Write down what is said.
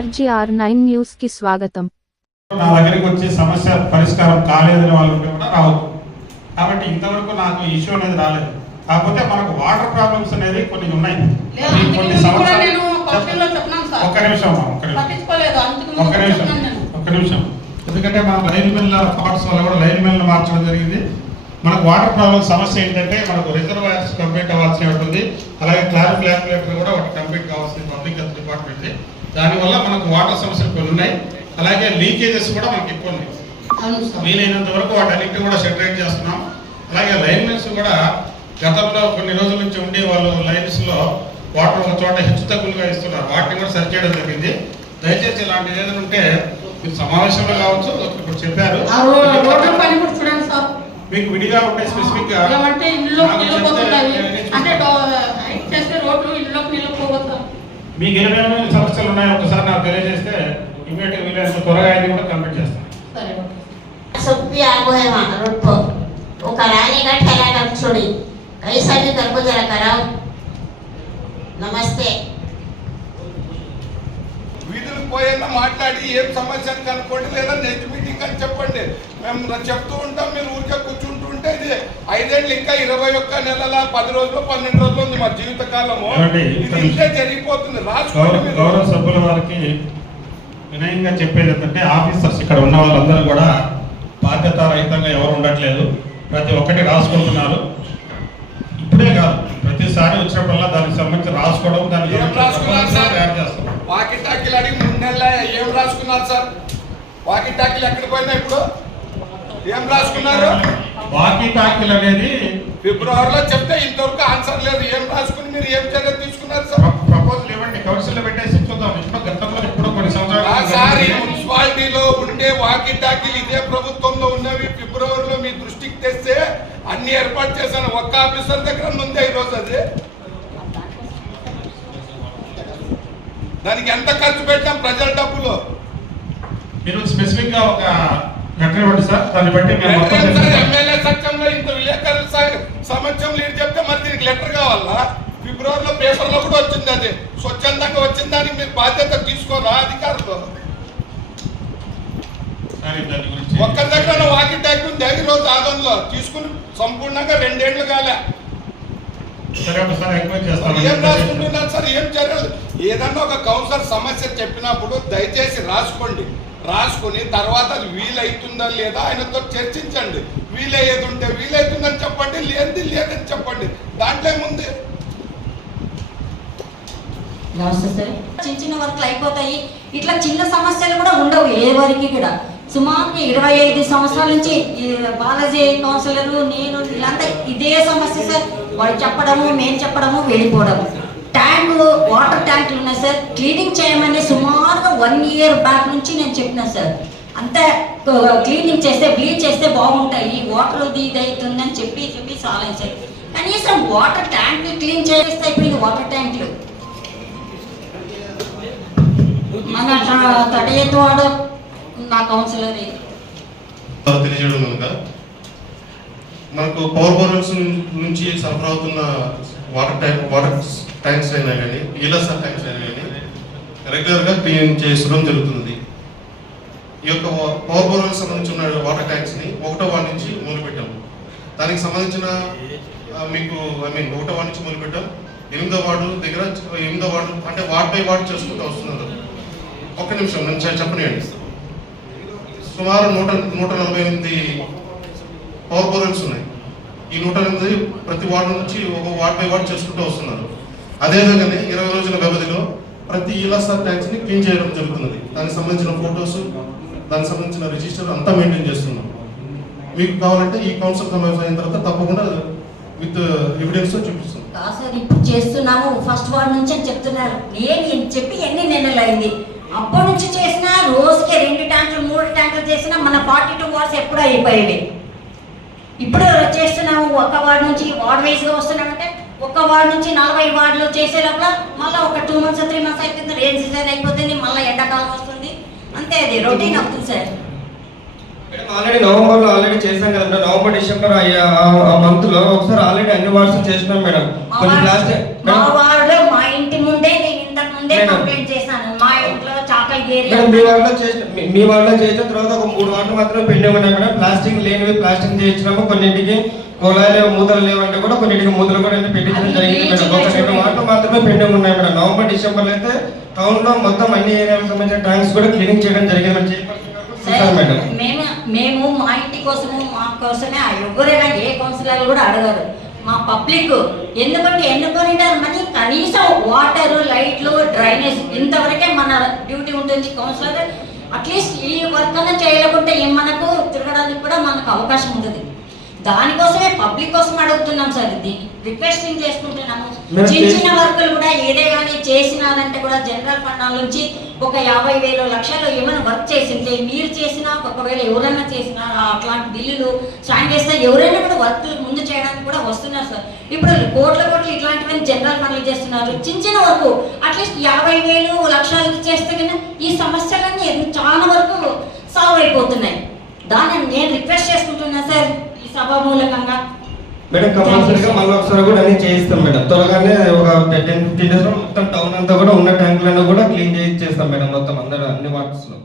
RGR9 news కి స్వాగతం. నా దగ్గరికి వచ్చి సమస్య పరిష్కారం కాలేదని వాళ్ళు ఉంటే కూడా రావద్దు. కాబట్టి ఇంతవరకు నాకు ఇష్యూ అనేది రాలేదు. కాకపోతే మనకు వాటర్ ప్రాబ్లమ్స్ అనేది కొన్ని ఉన్నాయి. కొన్ని సంవత్సరాలు ఒక్క నిమిషం ఎందుకంటే మనం లైన్ మిల్ పార్ట్స్ వల్ల కూడా లైన్ మిల్ మార్చడం జరిగింది. మనకు వాటర్ ప్రాబ్లమ్ సమస్య ఏంటంటే మనకు రిజర్వాయర్స్ కంప్లీట్ అవ్వాల్సి ఉంటుంది. అలాగే క్లారిఫికేటర్ కూడా ఒకటి కంప్లీట్ కావాల్సింది పబ్లిక్ హెల్త్ డిపార్ట్మెంట్. దానివల్ల మనకు వాటర్ సమస్యలు కొన్ని ఉన్నాయి. అలాగే లీకేజెస్ కూడా మనకి ఎక్కువ ఉన్నాయి. వీలైనంత వరకు వాటన్నింటినీ కూడా సెటరేట్ చేస్తున్నాం. అలాగే లైన్మెన్స్ కూడా గతంలో కొన్ని రోజుల నుంచి ఉండి వాళ్ళు లైన్స్లో వాటర్ ఒక చోట హెచ్చు తగ్గులుగా ఇస్తున్నారు. వాటిని కూడా సరి చేయడం జరిగింది. దయచేసి ఇలాంటి ఏదైనా ఉంటే మీరు సమావేశంలో కావచ్చు ఇప్పుడు చెప్పారు మీకు విడిగా ఉంటే స్పెసిఫిక్ గా మీకు ఏమేమి సమస్యలు ఉన్నాయో ఒకసారి నాకు తెలియజేస్తే ఇమీడియట్ వీలైనంత త్వరగా ఇది కూడా కంప్లీట్ చేస్తాను. वो कराने का ठहरा छोड़ी कैसा भी कर को जरा कराओ. नमस्ते. వీధులు పోయేలా మాట్లాడి ఏం సమస్యను కనుక్కోండి, లేదా నెక్స్ట్ మీటింగ్ అని చెప్పండి. మేము చెప్తూ ఉంటాం, మీరు ఊరికే కూర్చుంటుంటే ఇది 5 ఏళ్ళు ఇంకా 21 నెలల 10 రోజులు 12 రోజులు ఉంది మా జీవిత కాలము. ఇంతే జరిగిపోతుంది. గౌరవ సభ్యుల వారికి వినయంగా చెప్పేది ఏంటంటే ఆఫీసర్స్ ఇక్కడ ఉన్న వాళ్ళందరూ కూడా బాధ్యత రహితంగా ఎవరు ఉండట్లేదు. ప్రతి ఒక్కటి రాసుకుంటున్నారు. ఇప్పుడే కాదు, ప్రతిసారి వచ్చినప్పుడల్లా దానికి సంబంధించి రాసుకోవడం, దాన్ని తయారు చేస్తాం. వాకి టాకీలు అడిగి 3 నెలల ఏం రాసుకున్నారు సార్? వాకి టాకీలు ఎక్కడికి పోయినా ఇప్పుడు ఏం రాసుకున్నారు? వాకి టాకీలు అనేది ఫిబ్రవరిలో చెప్తే ఇంతవరకు ఆన్సర్ లేదు. ఏం రాసుకుని మీరు ఏం చర్య తీసుకున్నారు సార్? ప్రపోజల్ ఇవ్వండి, కౌన్సిల్ లో పెట్టేసి చూద్దాం. ఇప్పుడు గతంలో ఇప్పుడు కొన్ని సంవత్సరాలు మున్సిపాలిటీలో ఉండే వాకి టాకీలు ఇదే ప్రభుత్వంలో ఉన్నవి ఫిబ్రవరిలో మీ దృష్టికి తెస్తే అన్ని ఏర్పాటు చేశాను. ఒక్క ఆఫీసర్ దగ్గర ఉంది ఈరోజు. అది దానికి ఎంత ఖర్చు పెట్టాం ప్రజల డబ్బులు? మీరు స్పెసిఫిక్ గా ఒక లెటర్ ఇవ్వండి సార్. దాన్ని బట్టి ఎమ్మెల్యే సత్యంలో ఇంత విలేకరుల సమక్షంలో లీడ్ చెప్తే మరి దీనికి లెటర్ కావాలా? ఫిబ్రవరిలో పేపర్లో కూడా వచ్చింది. అది స్వచ్ఛందంగా వచ్చిన దానికి మీరు బాధ్యత తీసుకోరా అధికారులు? ఒక్క దగ్గర వాకి ట్యాక్ ఉంది ఈ రోజు ఆదంలో తీసుకుని సంపూర్ణంగా 2 ఏళ్ళు కాలే. ఏం రాసుకుంటున్నారు సార్? ఏం చర్యలు? ఏదన్నా ఒక కౌన్సిలర్ సమస్య చెప్పినప్పుడు దయచేసి రాసుకోండి. రాసుకుని తర్వాత అది వీలైతుందా లేదా ఆయనతో చర్చించండి. వీలయ్యేది ఉంటే వీలైతుందని చెప్పండి, లేనిది లేదని చెప్పండి. దాంట్లో ఏముంది? చిన్న చిన్న వర్క్లు అయిపోతాయి. ఇట్లా చిన్న సమస్యలు కూడా ఉండవు ఏ వరకు కూడా. సుమారు 25 సంవత్సరాల నుంచి బాలాజీ కౌన్సిలర్ నేను వీళ్ళంతా ఇదే సమస్య సార్. వాళ్ళు చెప్పడము, మేము చెప్పడము, వెళ్ళిపోవడము. వాటర్ ట్యాంకులు ఉన్నాయి సార్, క్లీనింగ్ చేయమని సుమారుగా 1 ఇయర్ బ్యాక్ నుంచి నేను చెప్పినా సార్. అంతా క్లీనింగ్ చేస్తే బ్లీచ్ చేస్తే బాగుంటాయి, వాటర్ ఇది అవుతుందని చెప్పి చాలా సార్. కనీసం వాటర్ ట్యాంకులు క్లీన్ చేస్తే ఇప్పుడు వాటర్ ట్యాంకులు మన తడేతోడు నా కౌన్సిలర్ తెలియజేయడం కనుక మనకు పవర్ బోర్వెల్స్ నుంచి సరఫరా అవుతున్న వాటర్ ట్యాంక్స్ అయినా కానీ ఈఎల్ఎస్ఆర్ ట్యాంక్స్ అయినా కానీ రెగ్యులర్గా క్లీన్ చేసుకోవడం జరుగుతుంది. ఈ యొక్క పవర్ బోర్వెల్స్ సంబంధించిన వాటర్ ట్యాంక్స్ని 1వ వార్డు నుంచి మొదలుపెట్టాము. దానికి సంబంధించిన మీకు 1వ వార్డు నుంచి మొదలుపెట్టాం. 8వ వార్డు దగ్గర 8వ వార్డు అంటే వార్డ్ బై వార్డు చేసుకుంటూ వస్తున్నారు. ఒక్క నిమిషం నేను చెప్పనివ్వండి. సుమారు 148 పవర్ బోర్వెల్స్ ఉన్నాయి. ఈ 108 ప్రతి వార్డు నుంచి ఒక వార్డ్ బై వార్డు చేసుకుంటూ వస్తున్నారు. అదేవిధంగానే 20 రోజుల వ్యవధిలో ప్రతి ఈఎల్ఎస్ఆర్ ట్యాంక్స్ ని క్లీన్ చేయడం జరుగుతున్నది. దానికి సంబంధించిన ఫొటోస్, దానికి సంబంధించిన రిజిస్టర్ అంతా మెయింటైన్ చేస్తున్నాం. మీకు కావాలంటే ఈ కౌన్సిల్ సమావేశం అయిన తర్వాత తప్పకుండా విత్ ఎవిడెన్స్ చూపిస్తాం. సార్ ఇప్పుడు చేస్తున్నాము, ఫస్ట్ వార్డు నుంచి అని చెప్తున్నారు. నేను చెప్పి ఎన్ని నెలలు అయింది? అప్పటి నుంచి చేసినా రోజుకి 2 ట్యాంకులు 3 ట్యాంకులు చేసినా మన 42 వార్డ్స్ ఎప్పుడు అయిపోయేవి. ఇప్పుడు చేస్తున్నాము ఒక వార్డు నుంచి వార్డ్ వైజ్ గా వస్తున్నామంటే ఒక వార్డు నుంచి 40 వార్డులు చేసే లోపల మళ్ళీ ఒక 2 months 3 months అయిపోతుంది. రెయిన్ సీజన్ అయిపోతుంది, మళ్ళీ ఎండాకాలం వస్తుంది. అంతే, అది రొటీన్ అవుతుంది సార్. ఆల్రెడీ నవంబర్ లో ఆల్రెడీ చేసాం కదా, నవంబర్ డిసెంబర్ ఆ మంత్ లో ఒకసారి ఆల్రెడీ అన్ని వార్డ్స్ చేసినాం మేడం. మా వార్డులో మా ఇంటి ముందే నేను ఇంతకు ముందే కంప్లైంట్ చేశాను. మా ఇంట్లో చాకలి చేయాలి. మీ వాళ్ళలో చేసిన తర్వాత ఒక 3 వార్డులు మాత్రమే పెండింగ్ ఉన్నాయి మేడం. ప్లాస్టిక్ లేనివి ప్లాస్టిక్ చేయించినాము, కొన్నింటికి కుళాయి లేవు, మూతలు లేవంటే కూడా కొన్నింటికి మూతలు కూడా పెట్టించడం జరిగింది మేడం. ఒక 2 వార్డులు మాత్రమే పెండింగ్ ఉన్నాయి మేడం. నవంబర్ డిసెంబర్ అయితే టౌన్ లో మొత్తం అన్ని ఏరియాలకు సంబంధించిన ట్యాంక్స్ కూడా క్లీనింగ్ చేయడం జరిగింది మేడం. మేము మా ఇంటి కోసము మా కోసమే ఎవరైనా ఏ కౌన్సిలర్ కూడా అడగరు. మా పబ్లిక్ ఎందుకంటే ఎన్నుకొనింటారు మనీ, కనీసం వాటర్, లైట్లు, డ్రైనేజ్ ఇంతవరకే మన డ్యూటీ ఉంటుంది. కౌన్సిలర్ అట్లీస్ట్ ఈ వర్క్ అన్న చేయలేకుంటే మనకు తిరగడానికి కూడా మనకు అవకాశం ఉంటుంది. దానికోసమే పబ్లిక్ కోసం అడుగుతున్నాం సార్. ఇది రిక్వెస్టింగ్ చేసుకుంటున్నాము. చిన్న వర్కులు కూడా ఏదే కానీ చేసినారంటే కూడా జనరల్ ఫండ్ నుంచి ఒక 50,000 లక్షలు ఏమైనా వర్క్ చేసింటే మీరు చేసినా, ఒకవేళ ఎవరైనా చేసినా అట్లాంటి బిల్లులు స్టాండ్ చేస్తే ఎవరైనా కూడా వర్కులు ముందు చేయడానికి కూడా వస్తున్నారు సార్. ఇప్పుడు కోట్ల ఇట్లాంటివన్నీ జనరల్ ఫండ్లు చేస్తున్నారు. చిన్న వరకు అట్లీస్ట్ 50,000 లక్షలు చేస్తే కన్నా ఈ సమస్యలన్నీ చాలా వరకు సాల్వ్ అయిపోతున్నాయి. దాన్ని నేను రిక్వెస్ట్ చేసుకుంటున్నా సార్ ఈ సభ మూలకంగా. మేడం కంపల్సరీగా మళ్ళీ ఒకసారి కూడా అన్ని చేయిస్తాం మేడం. త్వరగానే ఒక 10-15 డేస్ లో మొత్తం టౌన్ అంతా కూడా ఉన్న ట్యాంకులను కూడా క్లీన్ చేస్తాం మేడం, మొత్తం అందరూ అన్ని వార్డ్స్ లో.